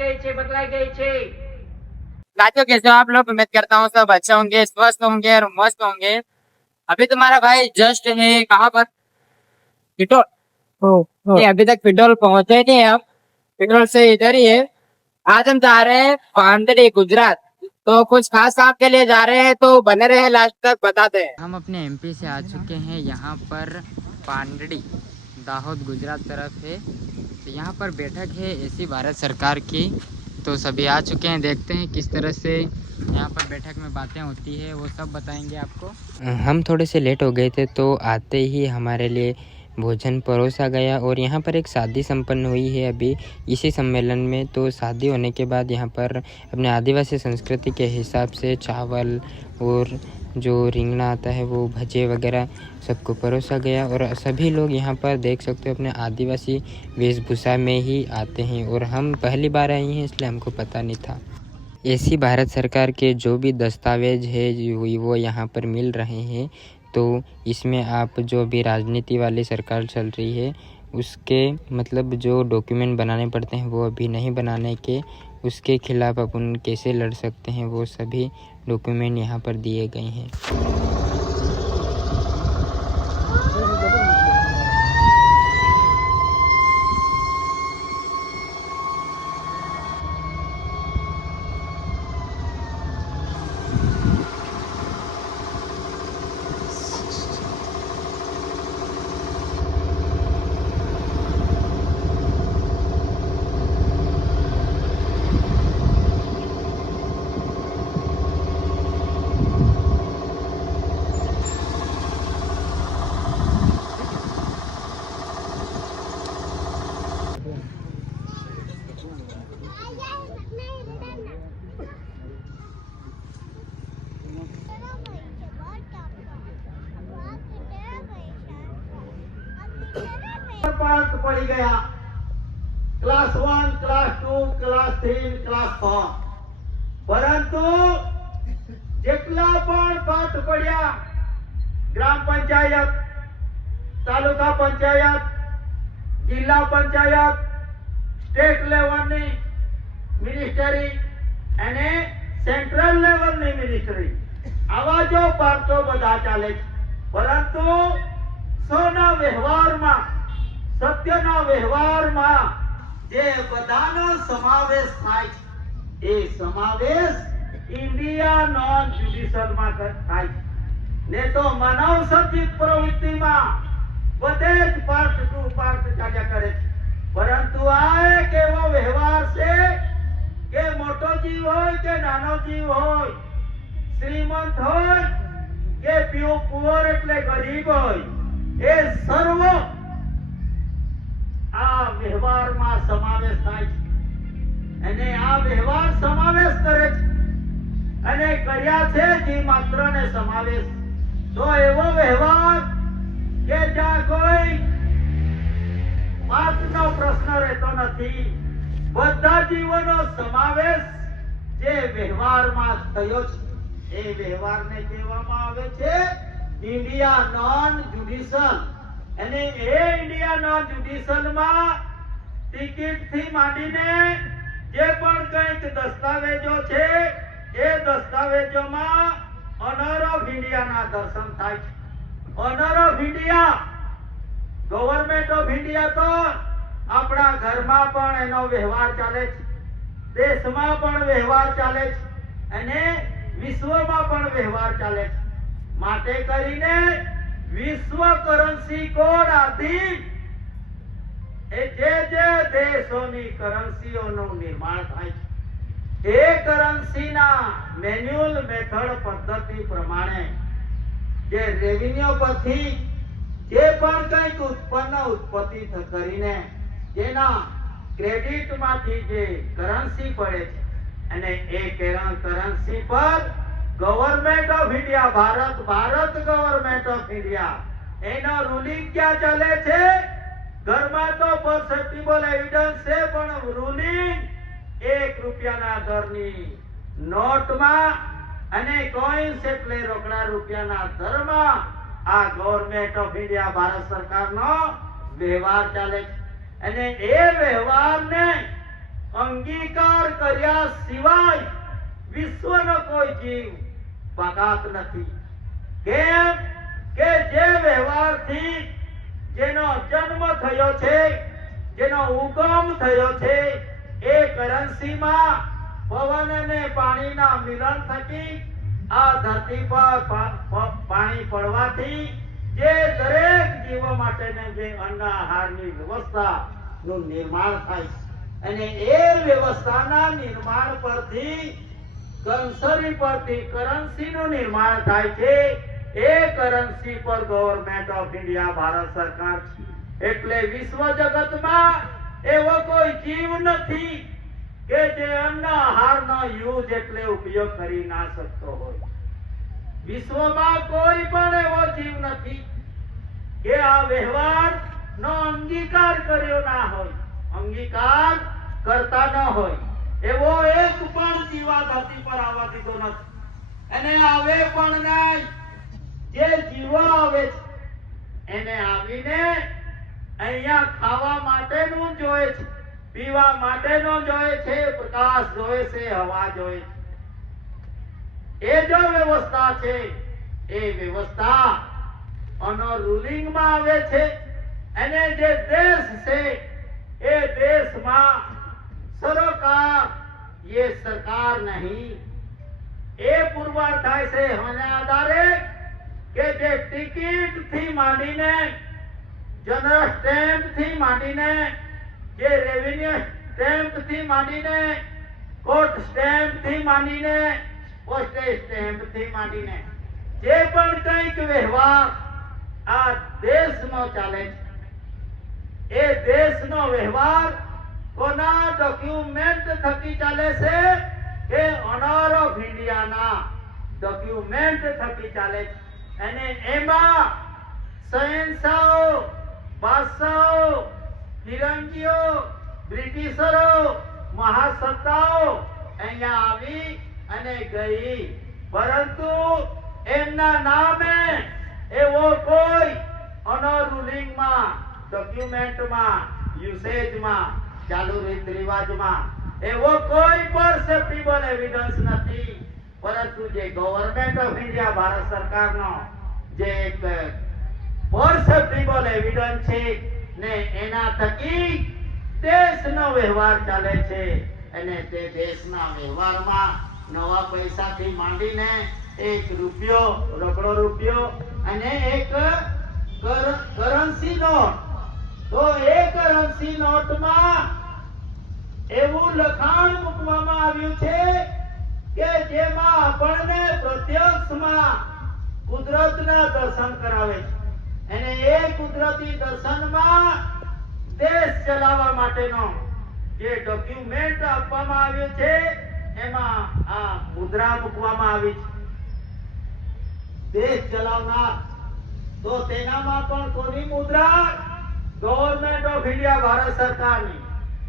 बतलाई गई छे। साथियों कैसे हो आप लोग। उम्मीद करता हूँ सब अच्छे होंगे, स्वस्थ होंगे और मस्त होंगे। अभी तुम्हारा भाई जस्ट है कहाँ पर, पिटोल। नहीं, अभी तक पिटोल पहुंचे नहीं है हम। पिटोल से इधर ही है। आज हम जा रहे हैं पांडडी गुजरात। तो कुछ खास काम के लिए जा रहे हैं, तो बने रहे लास्ट तक, बताते हैं। हम अपने एमपी से आ चुके हैं। यहाँ पर पांडडी दाहोद गुजरात तरफ है। तो यहाँ पर बैठक है ऐसी भारत सरकार की। तो सभी आ चुके हैं, देखते हैं किस तरह से यहाँ पर बैठक में बातें होती है, वो सब बताएंगे आपको। हम थोड़े से लेट हो गए थे, तो आते ही हमारे लिए भोजन परोसा गया और यहाँ पर एक शादी संपन्न हुई है अभी इसी सम्मेलन में। तो शादी होने के बाद यहाँ पर अपने आदिवासी संस्कृति के हिसाब से चावल और जो रिंगना आता है वो भजे वगैरह सबको परोसा गया। और सभी लोग यहाँ पर देख सकते हो अपने आदिवासी वेशभूषा में ही आते हैं। और हम पहली बार आए हैं, इसलिए हमको पता नहीं था। ऐसी भारत सरकार के जो भी दस्तावेज है वो यहाँ पर मिल रहे हैं। तो इसमें आप जो भी राजनीति वाली सरकार चल रही है उसके मतलब जो डॉक्यूमेंट बनाने पड़ते हैं वो अभी नहीं बनाने के, उसके खिलाफ अपन कैसे लड़ सकते हैं वो सभी डॉक्यूमेंट यहाँ पर दिए गए हैं। पार्ट पड़ी गया, क्लास 1, क्लास 2, क्लास 3, क्लास 4। परंतु જેટલા પણ પાઠ પડ્યા, ગ્રામ પંચાયત, તાલુકા પંચાયત, જિલ્લા પંચાયત, સ્ટેટ લેવલની મિનિસ્ટરી અને સેન્ટ્રલ લેવલની મિનિસ્ટરી, આવા જો પાઠો બધા ચાલે છે। પરંતુ સૌના વ્યવહારમાં, સત્યના વ્યવહારમાં જે બધાનો સમાવેશ થાય છે, એ સમાવેશ इंडिया नॉन ज्युडिशियल में थाय ने तो मानव सर्जित प्रवृत्ति में बधे ज पार्ट टू पार्ट चाल्या करे। परंतु आ एक एवो व्यवहार से के मोटो जीव होय के नानो जीव होय, श्रीमंत होय के पुअर एटले गरीब होय, ए सर्व आ व्यवहार में समावेश थाय अने आ व्यवहार समावेश करे અને કર્યા છે જે માત્ર ને સમાવેશ। તો એવો વ્યવહાર કે જ્યાં કોઈ પાર્ટનો પ્રશ્ન રહેતો નથી, બધા જીવોનો સમાવેશ જે વ્યવહારમાં થયો છે એ વ્યવહારને કહેવામાં આવે છે ઇન્ડિયા નોન જ્યુડિશિયલ। અને એ ઇન્ડિયા નોન જ્યુડિશિયલમાં ટિકિટથી માંડીને જે પણ કંઈક દસ્તાવેજો છે એ દસ્તાવેજોમાં ઓનર ઓફ इंडिया ના દર્શન થાય છે। Honour of India, government of India તો આપણા ઘરમાં પણ એનો વ્યવહાર ચાલે છે, દેશમાં પણ વ્યવહાર ચાલે છે અને વિશ્વમાં પણ વ્યવહાર ચાલે છે। માટે કરીને વિશ્વ કરન્સી કોડ આધીન એ જે દેશોની કરન્સીઓનું નિર્માણ થાય છે, એ કરન્સીના મેન્યુઅલ મેથડ પદ્ધતિ પ્રમાણે જે રેવન્યુ પરથી જે પણ કંઈક ઉત્પત્તિ કરીને જેના ક્રેડિટમાંથી જે કરન્સી પડે છે અને એ કરન્સી પર government of India, Bharat government of India એનો રૂલિંગ ક્યાં ચાલે છે? ઘરમાં તો પરસેપ્ટિબલ એવિડન્સ છે, પણ રૂલિંગ ₹1 દરની નોટમાં અને કોઈન્સ એટલે રોકડા રૂપિયાના દરમાં આ ગવર્નમેન્ટ ઓફ ઇન્ડિયા ભારત સરકારનો વ્યવહાર ચાલે છે। અને એ વ્યવહારને અંગીકાર કર્યા સિવાય વિશ્વનો કોઈ જીવ બાકાત નથી. કેમ કે જે વ્યવહારથી જેનો જન્મ થયો છે, જેનો ઉગમ થયો છે, એ કરન્સીમાં પવન અને પાણીના મિલન થકી આ ધરતી પર પાણી પડવાથી જે દરેક જીવો માટેને જે અન્ન આહારની વ્યવસ્થાનું નિર્માણ થાય છે, અને એ વ્યવસ્થાના નિર્માણ પરથી કંસરી પરથી કરન્સીનું નિર્માણ થાય છે. એ કરન્સી પર ગવર્નમેન્ટ ઓફ ઇન્ડિયા ભારત સરકાર છે. એટલે વિશ્વ જગતમાં એવો કોઈ જીવ નથી કે જે અન્ન આહારનો યુઝ એટલે ઉપયોગ કરી ના શકતો હોય. વિશ્વમાં કોઈ પણ એવો જીવ નથી કે આ વ્યવહાર નો અંગીકાર કર્યો ના હોય, અંગીકાર કરતા ન હોય. એવો એક પણ જીવ આ ધરતી પર આવવા દીધો નથી, અને આવે પણ નહીં. જે જીવો આવે છે એને આવીને અહીંયા ખાવા માટેનું જોઈએ છે, પીવા માટેનું જોઈએ છે, પ્રકાશ જોઈએ છે, હવા જોઈએ છે. એ જો વ્યવસ્થા છે, એ વ્યવસ્થા અનો રૂલિંગમાં આવે છે. અને જે દેશ છે એ દેશમાં સરકાર, ये सरकार नहीं, એ પુરવાર થાય છે આના આધારે કે જે ટિકિટ થી માંડીને, જનરલ સ્ટેમ્પ થી માંડીને, જે રેવન્યુ સ્ટેમ્પ થી માંડીને, કોર્ટ સ્ટેમ્પ થી માંડીને, પોસ્ટેજ સ્ટેમ્પ થી માંડીને જે પણ કંઈક વ્યવહાર આ દેશમાં ચાલે છે, એ દેશનો વ્યવહાર કોના ડોક્યુમેન્ટ થકી ચાલે છે? કે ઓનર ઓફ ઇન્ડિયાના ડોક્યુમેન્ટ થકી ચાલે છે. અને એમાં શહેનશાહો, બાદશાહો, ફિરંગીઓ, બ્રિટિશરો, મહાસત્તાઓ અહીંયા આવી અને ગઈ, પરંતુ એમના નામે એવો કોઈ ઓનર રૂલિંગમાં, ડોક્યુમેન્ટમાં, યુસેજમાં, ચાલુ રીત રિવાજમાં એવો કોઈ પરસેપ્ટિબલ એવિડન્સ નથી. પરંતુ જે ગવર્નમેન્ટ ઓફ ઇન્ડિયા ભારત સરકારનો જે એક પરસેપ્ટિબલ એવિડન્સ છે ને એના થકી દેશનો વ્યવહાર ચાલે છે. અને તે દેશના વ્યવહારમાં નવા પૈસાથી માંડીને એક રૂપિયો, રોકડો રૂપિયો અને એક કરન્સી નોટ, તો એ કરન્સી નોટમાં એવું લખાણ મૂકવામાં આવ્યું છે કે જેમાં આપણને પ્રત્યક્ષમાં કુદરતના દર્શન કરાવે છે. અને એ કુદરતી દર્શનમાં દેશ ચલાવવા માટેનો જે ડોક્યુમેન્ટ આપવામાં આવ્યું છે એમાં આ મુદ્રા મૂકવામાં આવી છે, દેશ ચલાવનાર. તો તેનામાં પણ કોની મુદ્રા? ગવર્નમેન્ટ ઓફ ઇન્ડિયા ભારત સરકારની.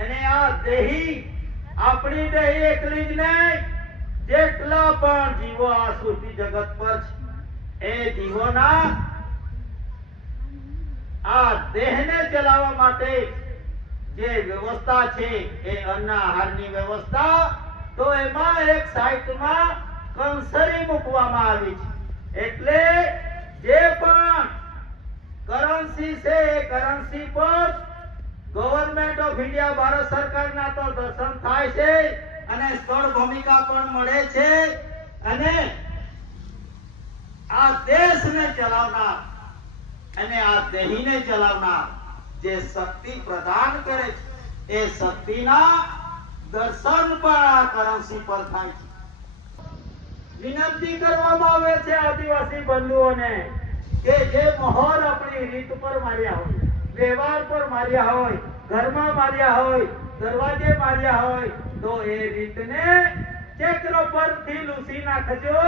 અને આ દેહી, આપણી દેહી એકલી જ નહીં, જેટલા પણ જીવો આ સૃષ્ટિ જગત પર છે એ જીવોના આ દેહને ચલાવવા માટે જે વ્યવસ્થા છે એ અન્ન આહારની વ્યવસ્થા, તો એમાં એક સાઈડમાં કંસરી મૂકવામાં આવી છે. એટલે જે પણ કરન્સી છે એ કરન્સી પર ગવર્નમેન્ટ ઓફ ઇન્ડિયા ભારત સરકારના તો દર્શન થાય છે અને સ્થળ ભૂમિકા પણ મળે છે. અને આ દેશને ચલાવનાર અને આ દેહીને ચલાવનાર જે શક્તિ પ્રદાન કરે છે એ શક્તિના દર્શન પણ આ કરન્સી પર થાય છે. વિનંતી કરવામાં આવે છે આદિવાસી બંધુઓને કે જે મહોર આપણી રીત પર માર્યા હોય, વ્યવહાર પર માર્યા હોય, ઘરમાં માર્યા હોય, દરવાજે માર્યા હોય, તો એ રીતને ચક્ર પરથી લૂસી નાખજો.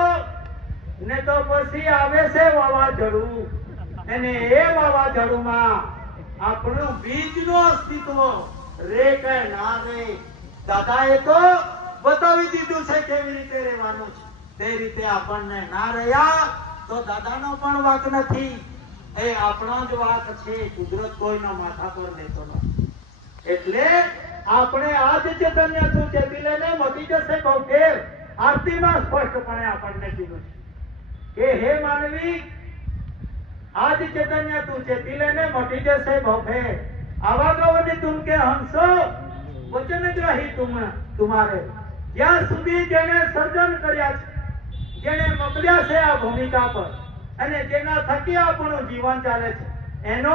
ને તો પછી આવે છે વાવાઝોડું, અને એ વાવાઝોડુમાં આપણું બીજનું અસ્તિત્વ રે કે ના રે, દાદાએ તો બતાવી દીધું છે કેવી રીતે રહેવાનું છે. તે રીતે આપણને ના રહ્યા તો દાદાનો પણ વાંક નથી, એ આપણો જ વાંક છે. કુદરત કોઈનો માથા પર લેતો નથી. એટલે આપણે આ જ ચૈતન્ય તું ચેતી લેને મટી જશે બહુ ફેર. આરતીમાં સ્પષ્ટપણે આપણને કીધું છે કે હે માનવી, આ જ ચૈતન્ય તું ચેતી લેને મટી જશે બહુ ફેર. આવાગવની તુમ કે હંસો વચન ગ્રહી તુમારે. જ્યાં સુધી જેને સર્જન કર્યા છે, જેને મોકલ્યા છે આ ભૂમિકા પર, અને જેના થકી આપણું જીવન ચાલે છે, એનો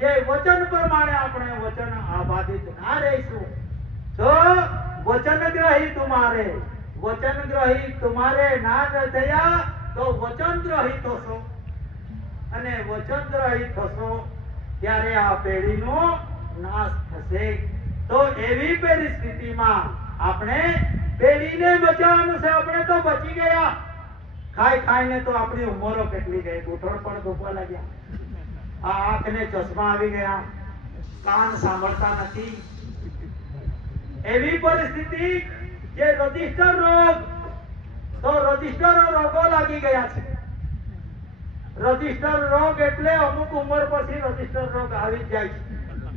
જે વચન પ્રમાણે આપણે વચન આબાદિત ના રહીશું તો વચનગ્રહી તુમારે, વચનગ્રહી તુમારે ના થયા તો વચનદ્રોહી થશો, અને વચનદ્રોહી થશો ત્યારે આ પેઢીનો નાશ થશે. તો એવી પરિસ્થિતિમાં આપણે પેઢીને બચાવવાનું છે. આપણે તો બચી ગયા, ખાઈ ખાઈને તો આપણી ઉંમરો કેટલી ગઈ, ઘૂંટણ પણ દુખવા લાગ્યા, આ આંખને ચશ્મા આવી ગયા, કાન સાંભળતા નથી. એવી પરિસ્થિતિ જે રજિસ્ટર રોગ, તો રજિસ્ટર રોગો લાગી ગયા છે. રજિસ્ટર રોગ એટલે અમુક ઉંમર પછી રજિસ્ટર રોગ આવી જ જાય છે,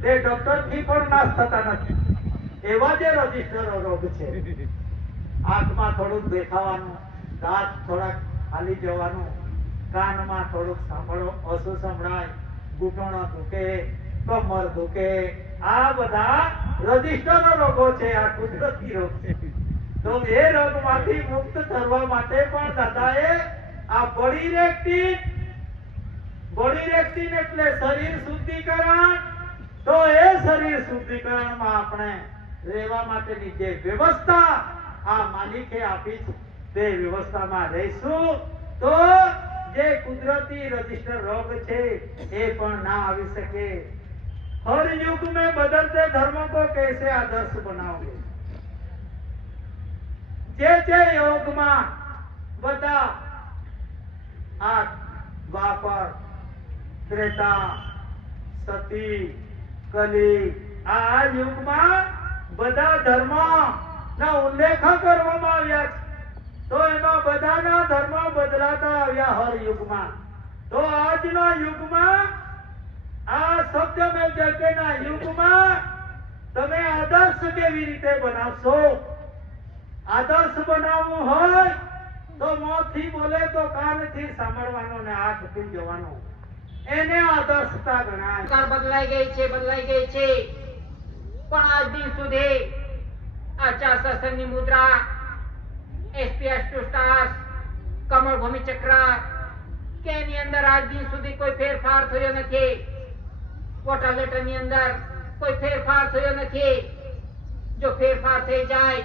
તે ડોક્ટર થી પણ નાશ થતા નથી. એવા જે રજિસ્ટર રોગ છે, આંખમાં થોડુંક દેખાવાનું, દાંત થોડાક ખાલી જવાનું, કાનમાં થોડુંક સાંભળો ઓછું સંભળાય, ઘૂંટણો દુખે, કમર દુખે, આ બધા રજિસ્ટર રોગો છે. આ કુદરતી રોગ છે. તો એ રોગમાંથી મુક્ત કરવા માટે પણ દાદાએ આ બોડી રેક્ટિન એટલે શરીર શુદ્ધિકરણ. તો એ શરીર શુદ્ધિકરણમાં આપણે રહેવા માટેની જે વ્યવસ્થા આ માલિકે આપી છે, તે વ્યવસ્થામાં રહીશું તો જે કુદરતી રજિસ્ટર રોગ છે એ પણ ના આવી શકે. હર યુગ में बदलते धर्मों को कैसे आदर्श बनाओगे. જે યોગમાં બધા આ દ્વાપર, ત્રેતા, સતી, કલી, આ યુગમાં બધા ધર્મ ના ઉલ્લેખ કરવામાં આવ્યા છે. તો એમાં બધાના ધર્મ બદલાતા આવ્યા હર યુગમાં. તો આજના યુગમાં આ સત્યમેવ જયતેના યુગમાં તમે આદર્શ કેવી રીતે બનાવશો. આદર્શ બનાવવું હોય તો મોંથી બોલે તો કાનથી સાંભળવાનો ને આંખથી જોવાનો, એને આદર્શતા ગણાય. સરકાર બદલાઈ ગઈ છે, પણ આજ દિન સુધી આચાર શાસનની મુદ્રા, SPS ટુ સ્ટાર્સ, કમળ ભૂમિ ચક્ર કે એની અંદર આજ દિન સુધી કોઈ ફેરફાર થયો નથી. વોટર લેટરની અંદર કોઈ ફેરફાર થયો નથી. જો ફેરફાર થઈ જાય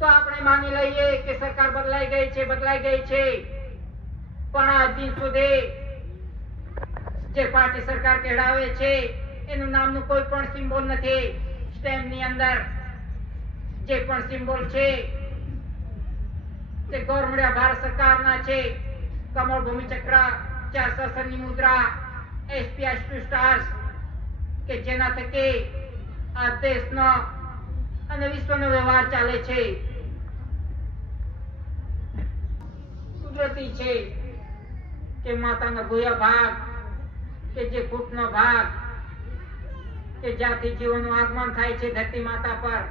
તો આપણે માની લઈએ કે સરકાર બદલાઈ ગઈ છે, પણ આજ દિન સુધી જે પાર્ટી સરકાર કહેવાય છે એનું નામનું કોઈ પણ સિમ્બોલ નથી. સ્ટેમ્પની અંદર જે પણ સિમ્બોલ છે તે ગવર્મેન્ટ ભારત સરકારના છે. કમળ ભૂમિ ચક્ર, ચાર શાસનની મુદ્રા, SPS ટુ સ્ટાર્સ કે જેના થકી આ દેશનો અને વિશ્વનો વ્યવહાર ચાલે છે. કુદરતી છે કે માતાનો ગોયા ભાગ કે જે ફૂટનો ભાગ કે જ્યાંથી જીવનનું આગમન થાય છે ધરતી માતા પર,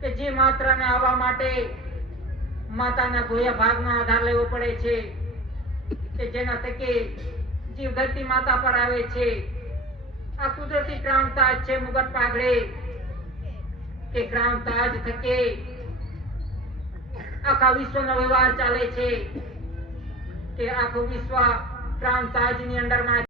કે જે માત્રાને આવવા માટે માતાના ગોયા ભાગનો આધાર લેવો પડે છે, કે જેના થકી જીવ ધરતી માતા પર આવે છે. આ કુદરતી ક્રાઉન તાજ છે, મુગટ પાઘડી કે ક્રાઉન તાજ થકી આખા વિશ્વનો વ્યવહાર ચાલે છે, કે આખું વિશ્વ ક્રાઉન તાજની અંડરમાં